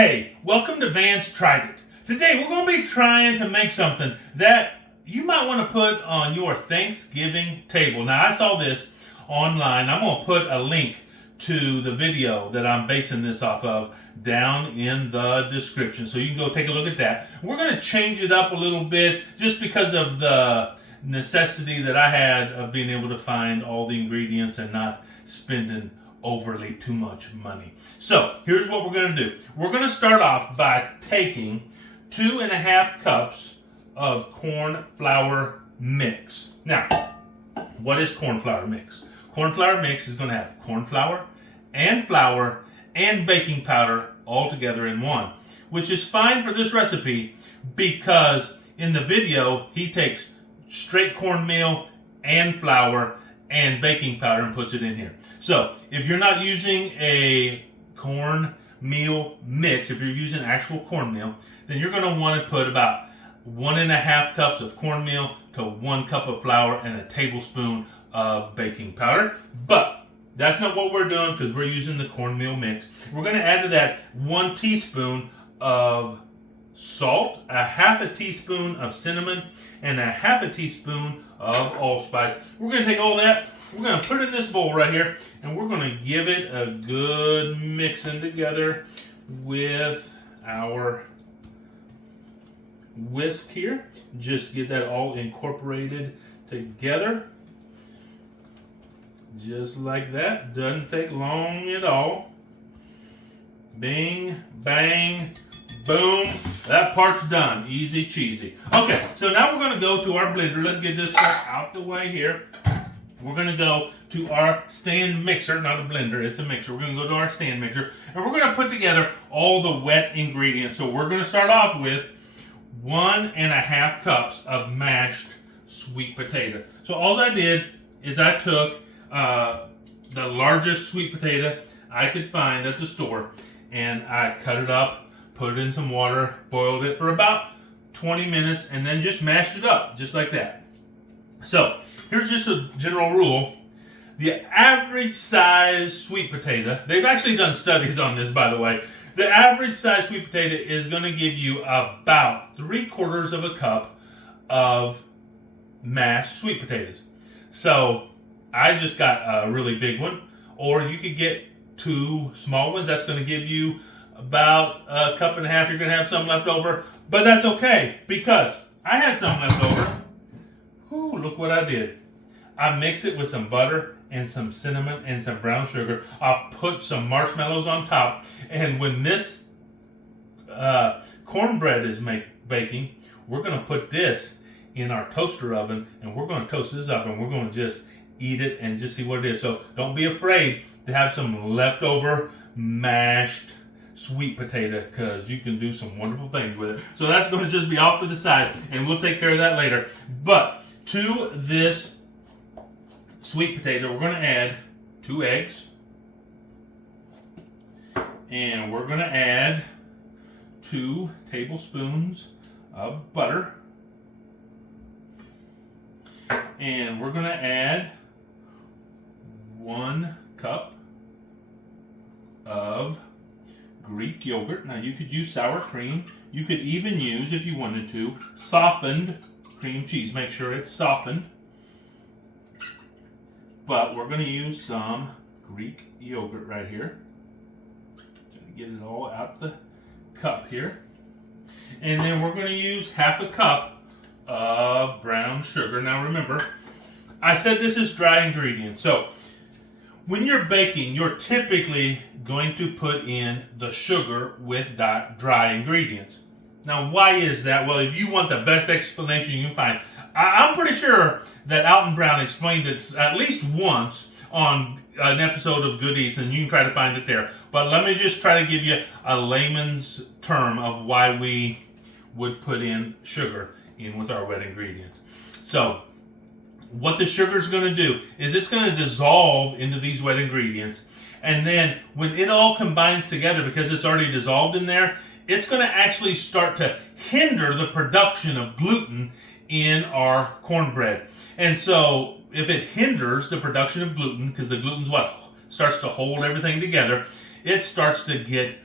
Hey, welcome to Vance Tried It. Today we're going to be trying to make something that you might want to put on your Thanksgiving table. Now I saw this online. I'm going to put a link to the video that I'm basing this off of down in the description, so you can go take a look at that. We're going to change it up a little bit just because of the necessity that I had of being able to find all the ingredients and not spending overly too much money. So here's what we're going to do. We're going to start off by taking 2.5 cups of corn flour mix. Now, what is corn flour mix? Corn flour mix is going to have corn flour and baking powder all together in one, which is fine for this recipe because in the video he takes straight cornmeal and flour and baking powder and puts it in here. So if you're not using a cornmeal mix, if you're using actual cornmeal, then you're going to want to put about 1.5 cups of cornmeal to 1 cup of flour and a tablespoon of baking powder. But that's not what we're doing because we're using the cornmeal mix. We're going to add to that 1 teaspoon of salt, a 1/2 teaspoon of cinnamon, and a 1/2 teaspoon of allspice. We're going to take all that, we're going to put it in this bowl right here, and we're going to give it a good mixing together with our whisk here. Just get that all incorporated together. Just like that. Doesn't take long at all. Bing, bang, boom. That part's done. Easy cheesy. Okay, so now we're going to go to our blender. Let's get this stuff out the way here. We're going to go to our stand mixer. Not a blender, it's a mixer. We're going to go to our stand mixer. And we're going to put together all the wet ingredients. So we're going to start off with 1.5 cups of mashed sweet potato. So all I did is I took the largest sweet potato I could find at the store, and I cut it up, put it in some water, boiled it for about 20 minutes, and then just mashed it up, just like that. So, here's just a general rule. The average size sweet potato, they've actually done studies on this, by the way. The average size sweet potato is going to give you about 3/4 of a cup of mashed sweet potatoes. So, I just got a really big one, or you could get 2 small ones. That's going to give you about 1.5 cups. You're going to have some left over, but that's okay because I had some left over. Ooh, look what I did. I mixed it with some butter and some cinnamon and some brown sugar. I'll put some marshmallows on top, and when this cornbread is baking, we're going to put this in our toaster oven, and we're going to toast this up, and we're going to just eat it and just see what it is. So don't be afraid to have some leftover mashed sweet potato because you can do some wonderful things with it. So that's going to just be off to the side, and we'll take care of that later. But to this sweet potato, we're going to add 2 eggs, and we're going to add 2 tablespoons of butter, and we're going to add 1 cup of Greek yogurt. Now you could use sour cream. You could even use, if you wanted to, softened cream cheese. Make sure it's softened. But we're going to use some Greek yogurt right here. Get it all out the cup here. And then we're going to use 1/2 cup of brown sugar. Now remember, I said this is dry ingredients. So when you're baking, you're typically going to put in the sugar with dry ingredients. Now, why is that? Well, if you want the best explanation you can find, I'm pretty sure that Alton Brown explained it at least once on an episode of Good Eats, and you can try to find it there. But let me just try to give you a layman's term of why we would put in sugar in with our wet ingredients. So, what the sugar is going to do is it's going to dissolve into these wet ingredients. And then when it all combines together, because it's already dissolved in there, it's going to actually start to hinder the production of gluten in our cornbread. And so if it hinders the production of gluten, because the gluten's what starts to hold everything together, it starts to get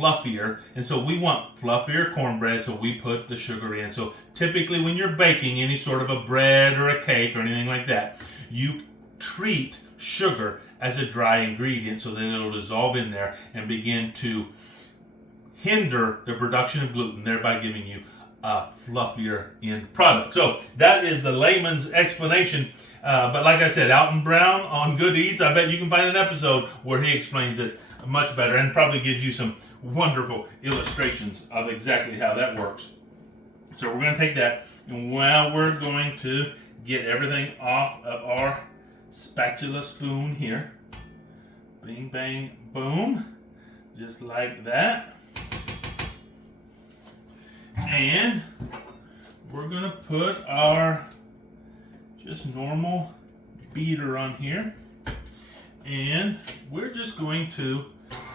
fluffier, and so we want fluffier cornbread, so we put the sugar in. So typically when you're baking any sort of a bread or a cake or anything like that, you treat sugar as a dry ingredient so that it'll dissolve in there and begin to hinder the production of gluten, thereby giving you a fluffier end product. So that is the layman's explanation. But like I said, Alton Brown on Good Eats, I bet you can find an episode where he explains it much better and probably gives you some wonderful illustrations of exactly how that works. So we're going to take that, and we're going to get everything off of our spatula spoon here. Bing, bang, boom. Just like that. And we're going to put our just normal beater on here. And we're just going to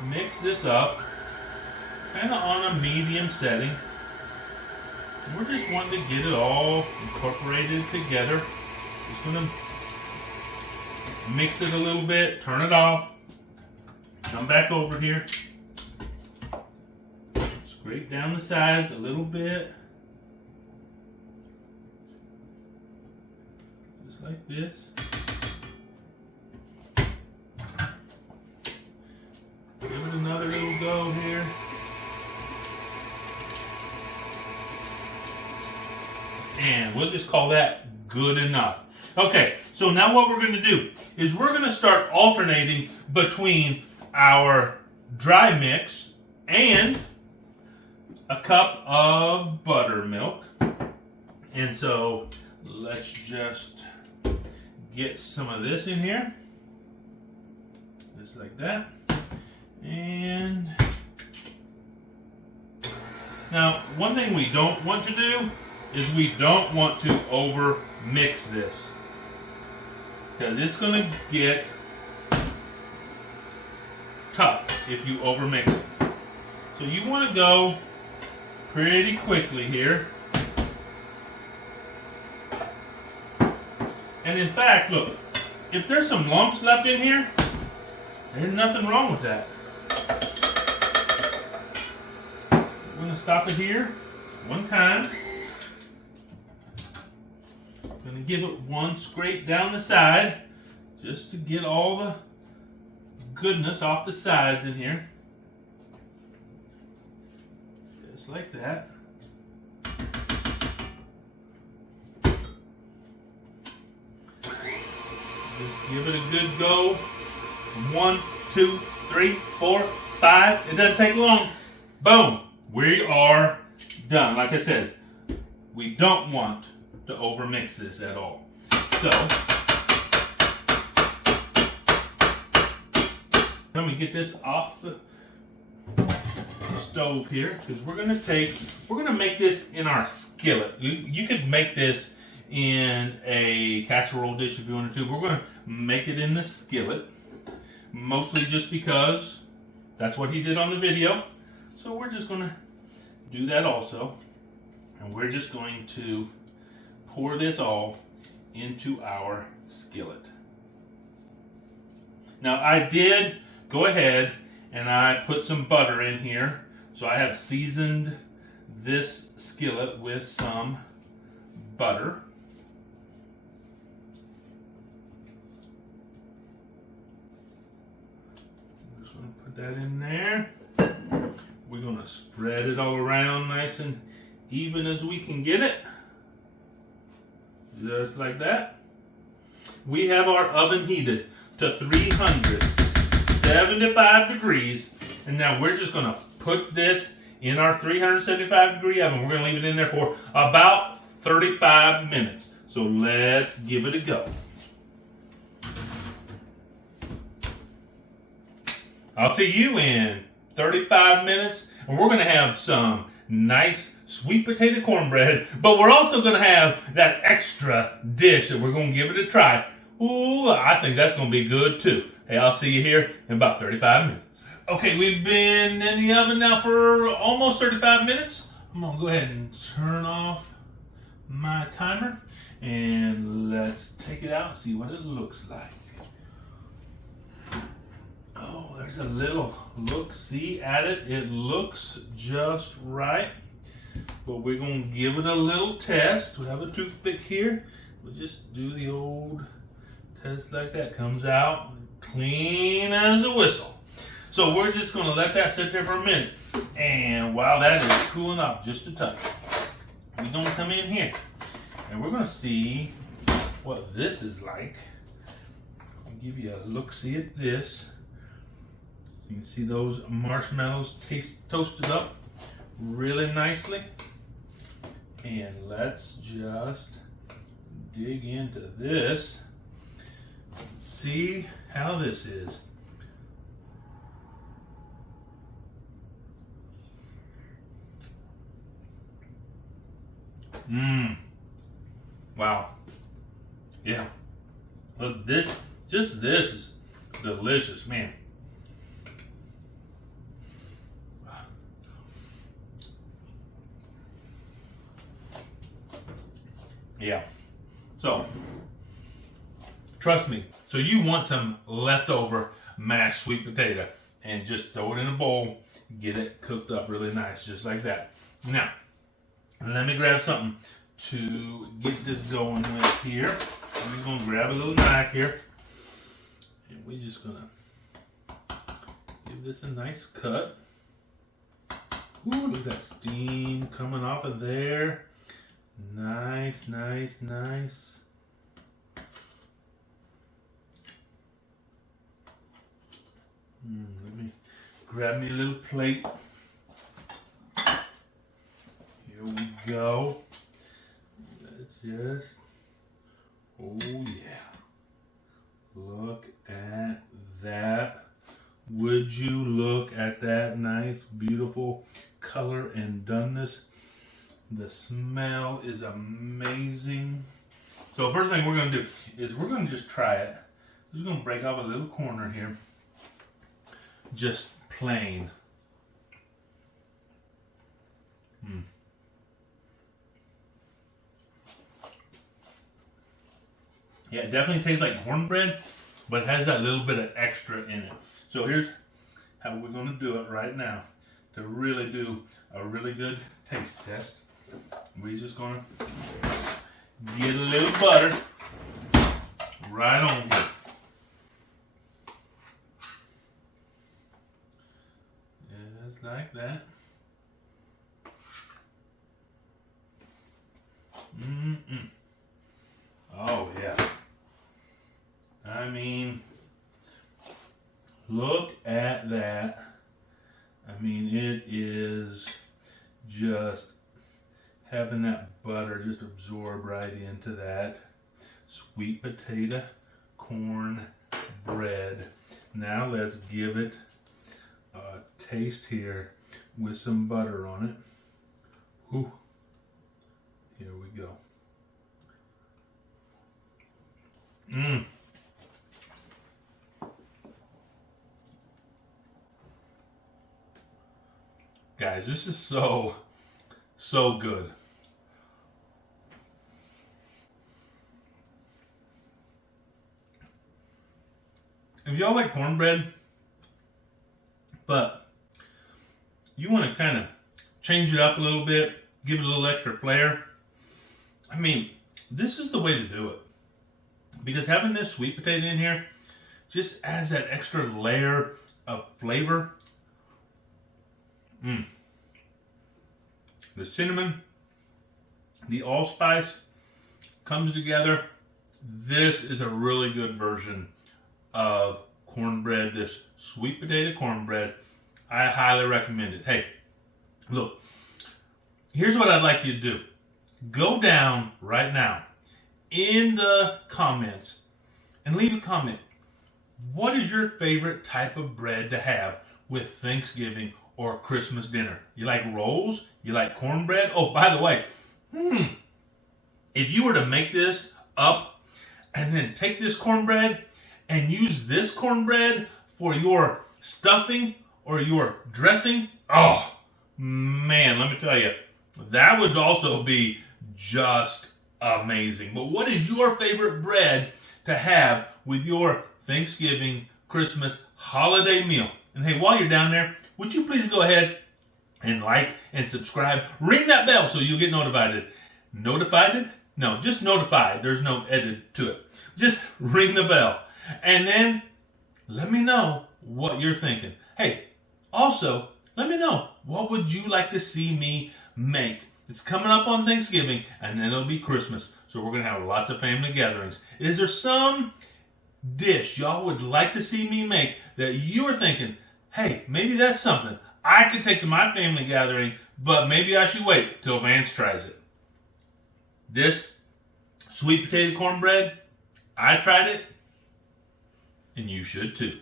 mix this up kind of on a medium setting. We're just wanting to get it all incorporated together. Just going to mix it a little bit, turn it off, come back over here, scrape down the sides a little bit, just like this. Give it another little go here. And we'll just call that good enough. Okay, so now what we're going to do is we're going to start alternating between our dry mix and a cup of buttermilk. And so let's just get some of this in here. Just like that. And now one thing we don't want to do is we don't want to over mix this, because it's going to get tough if you over mix it. So you want to go pretty quickly here. And in fact, look, if there's some lumps left in here, there's nothing wrong with that. We're going to stop it here one time. Going to give it one scrape down the side just to get all the goodness off the sides in here. Just like that. Just give it a good go. 1, 2, 3, 4, 5. It doesn't take long. Boom. We are done. Like I said, we don't want to overmix this at all. So, let me get this off the stove here, because we're going to make this in our skillet. You could make this in a casserole dish if you wanted to. We're going to make it in the skillet, mostly just because that's what he did on the video. So we're just going to do that also, and we're just going to pour this all into our skillet. Now I did go ahead and I put some butter in here. So I have seasoned this skillet with some butter. I'm just going to put that in there. We're going to spread it all around nice and even as we can get it. Just like that. We have our oven heated to 375 degrees. And now we're just going to put this in our 375 degree oven. We're going to leave it in there for about 35 minutes. So let's give it a go. I'll see you in 35 minutes. And we're going to have some nice sweet potato cornbread, but we're also going to have that extra dish that we're going to give it a try. Ooh, I think that's going to be good too. Hey, I'll see you here in about 35 minutes. Okay, we've been in the oven now for almost 35 minutes. I'm going to go ahead and turn off my timer, and let's take it out and see what it looks like. Oh, there's a little look-see at it. It looks just right. But we're going to give it a little test. We have a toothpick here. We'll just do the old test like that. Comes out clean as a whistle. So we're just going to let that sit there for a minute. And while that is cooling off just a touch, we're going to come in here. And we're going to see what this is like. I'll give you a look-see at this. You can see those marshmallows toasted up really nicely. And let's just dig into this. See how this is. Wow. Yeah. Look, this is delicious, man. Yeah. So, trust me. So you want some leftover mashed sweet potato and just throw it in a bowl, get it cooked up really nice, just like that. Now, let me grab something to get this going with here. I'm just going to grab a little knife here. And we're just going to give this a nice cut. Ooh, look at that steam coming off of there. Nice, nice, nice. Let me grab me a little plate. Here we go. Let's just, oh yeah. Look at that. Would you look at that nice, beautiful color and doneness? The smell is amazing. So first thing we're going to do is we're going to just try it. Just going to break off a little corner here. Just plain. Yeah, it definitely tastes like cornbread, but it has that little bit of extra in it. So here's how we're going to do it right now. To really do a really good taste test, we're just going to get a little butter right on here. Just like that. Oh, yeah. I mean, look at that. I mean, it is just having that butter just absorb right into that sweet potato corn bread. Now let's give it a taste here with some butter on it. Whew. Here we go. Guys, this is so good. If y'all like cornbread, but you want to kind of change it up a little bit, give it a little extra flair, I mean, this is the way to do it. Because having this sweet potato in here just adds that extra layer of flavor. The cinnamon, the allspice comes together. This is a really good version of cornbread, this sweet potato cornbread. I highly recommend it. Hey, look, here's what I'd like you to do. Go down right now in the comments and leave a comment. What is your favorite type of bread to have with Thanksgiving or Christmas dinner? You like rolls? You like cornbread? Oh, by the way, if you were to make this up and then take this cornbread and use this cornbread for your stuffing or your dressing, oh man, let me tell you, that would also be just amazing. But what is your favorite bread to have with your Thanksgiving, Christmas holiday meal. And hey, while you're down there, would you please go ahead and like and subscribe? Ring that bell so you'll get notified. Notified? No, just notified. There's no edit to it. Just ring the bell. And then let me know what you're thinking. Hey, also, let me know, what would you like to see me make? It's coming up on Thanksgiving, and then it'll be Christmas. So we're going to have lots of family gatherings. Is there some dish y'all would like to see me make that you are thinking, hey, maybe that's something I could take to my family gathering, but maybe I should wait till Vance tries it? This sweet potato cornbread, I tried it, and you should too.